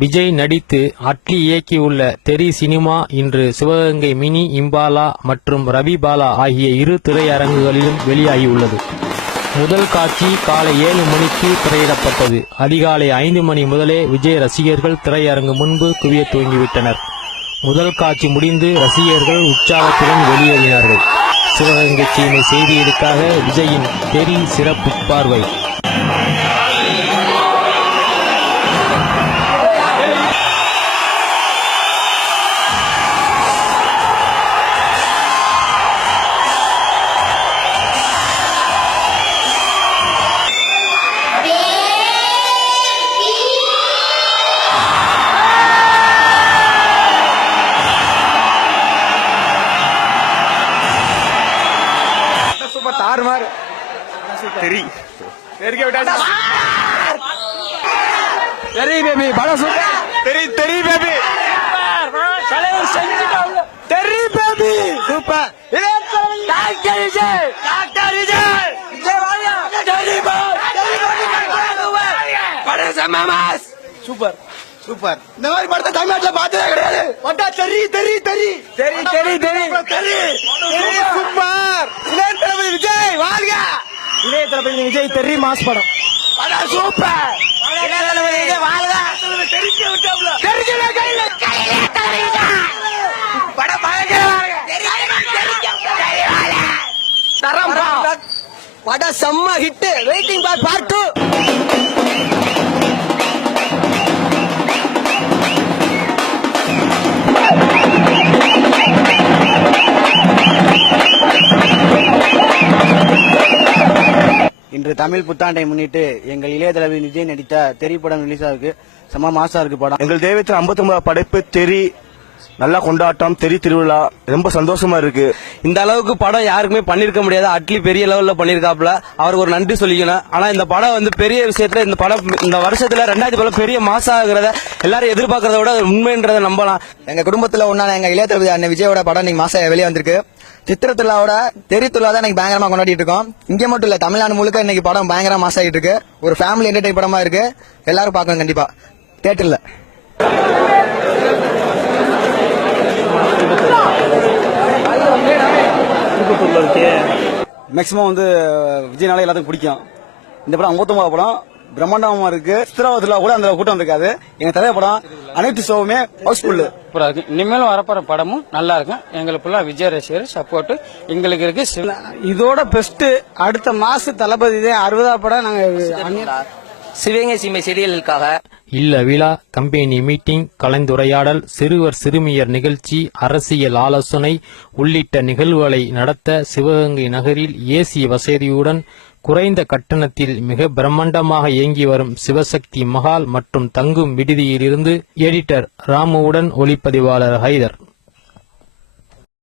விஜய் நடித்து அட்லி இயக்கியுள்ள தெரி சினிமா இன்று சிவகங்கை மினி இம்பாலா மற்றும் ரவி பாலா ஆகிய 2 திரையரங்குகளிலும் வெளியாகியுள்ளது. முதல் காட்சி காலை 7 மணிக்கு திரையிடப்பட்டது. அதிகாலை 5 மணி முதலே விஜய் ரசிகர்கள் திரையரங்கு முன்பு குவிய துவங்கிவிட்டனர். முதல் காட்சி முடிந்து ரசிகர்கள் உற்சாகத்துடன் வெளியேறினார்கள். சிவகங்கை சீமை செய்திகளுக்காக விஜயின் தெரி சிறப்பு பார்வை. तेरी तेरी क्या बेटा तेरी बेबी बड़ा सुपर तेरी तेरी बेबी तेरी बेबी सुपर डॉक्टर विजय तेरी बड़े से मामास सुपर சூப்பர். இந்த மாதிரி படத்தை தமிழ்நாட்டுல பார்த்ததே கிடையாது. பட்டா தெரி தெரி தெரி தெரி தெரி தெரி தெரி சூப்பர். இளைய தளபதி விஜய் வாழ்க. இளைய தளபதி விஜய் தெரி மாஸ் படம். படா சூப்பர். இளைய தளபதி விஜய் வாழ்க. தெரிக்க விட்டாப்ல. தெரிக்கல கையில தெரிக்க. படம் பயங்கரமா இருக்கு. தரம் படம் செம்ம ஹிட். Waiting for part 2. இன்று தமிழ் புத்தாண்டை முன்னிட்டு எங்கள் இளைய தளபதி விஜய் நடித்த தெரி படம் ரிலீஸ் ஆகுது. செம்ம மாசா இருக்கு படம். எங்கள் தெய்வத்தின் 59 படைப்பு தெரி நல்லா கொண்டாட்டம். தெரி திருவிழா ரொம்ப சந்தோஷமா இருக்கு. இந்த அளவுக்கு படம் யாருக்குமே பண்ணிருக்க முடியாது. அட்லி பெரிய லெவல்ல பண்ணிருக்காப்ல, அவருக்கு ஒரு நன்றி சொல்லிக்கணும். ஆனா இந்த படம் வந்து பெரிய விஷயத்துல இந்த படம் இந்த வருஷத்துல 2000 படம் பெரிய மாசா ஆகுறத எல்லாரும் எதிர்பார்க்கறத விட உண்மைன்றதை நம்பலாம். எங்க குடும்பத்துல ஒன்னான எங்க இளைய தளபதி அண்ணன் விஜயோட படம் இன்னைக்கு மாசா வெளியே வந்திருக்கு. சித்திரத்துலாவோட தெரி துலா தான் இன்னைக்கு பயங்கரமா கொண்டாடிட்டு இருக்கோம். இங்க மட்டும் இல்ல, தமிழ்நாடு முழுக்க இன்னைக்கு படம் பயங்கரமா மாசா ஆகிட்டு இருக்கு. ஒரு ஃபேமிலி என்டர்டைன் படமா இருக்கு. எல்லாரும் பார்க்கணும் கண்டிப்பா தியேட்டர்ல. மேக்சிமம் வந்து விஜய்னால எல்லாத்துக்கும் பிடிக்கும். இந்த படம் 59 படம் பிரம்மாண்டமா இருக்கு. சித்திராவதுல கூட அந்த கூட்டம் இருக்காது. எங்க தலைய படம் அனைத்து ஷோவுமே ஹவுஸ்ஃபுல். இனிமேலும் வரப்போற படமும் நல்லா இருக்கும். எங்களுக்குள்ள விஜய் ரசிகர் சப்போர்ட் எங்களுக்கு இருக்கு. இதோட பெஸ்ட் அடுத்த மாசம் தளபதி 60 படம் நாங்க சிவகங்கை சீமை செய்திகளுக்காக இல்ல விழா, கம்பெனி மீட்டிங், கலந்துரையாடல், சிறுவர் சிறுமியர் நிகழ்ச்சி, அரசியல் ஆலோசனை உள்ளிட்ட நிகழ்வுகளை நடத்த சிவகங்கை நகரில் ஏசி வசதியுடன் குறைந்த கட்டணத்தில் மிக பிரம்மாண்டமாக இயங்கி வரும் சிவசக்தி மஹால் மற்றும் தங்கும் விடுதியிலிருந்து எடிட்டர் ராமுவுடன் ஒளிப்பதிவாளர் ஹைதர்.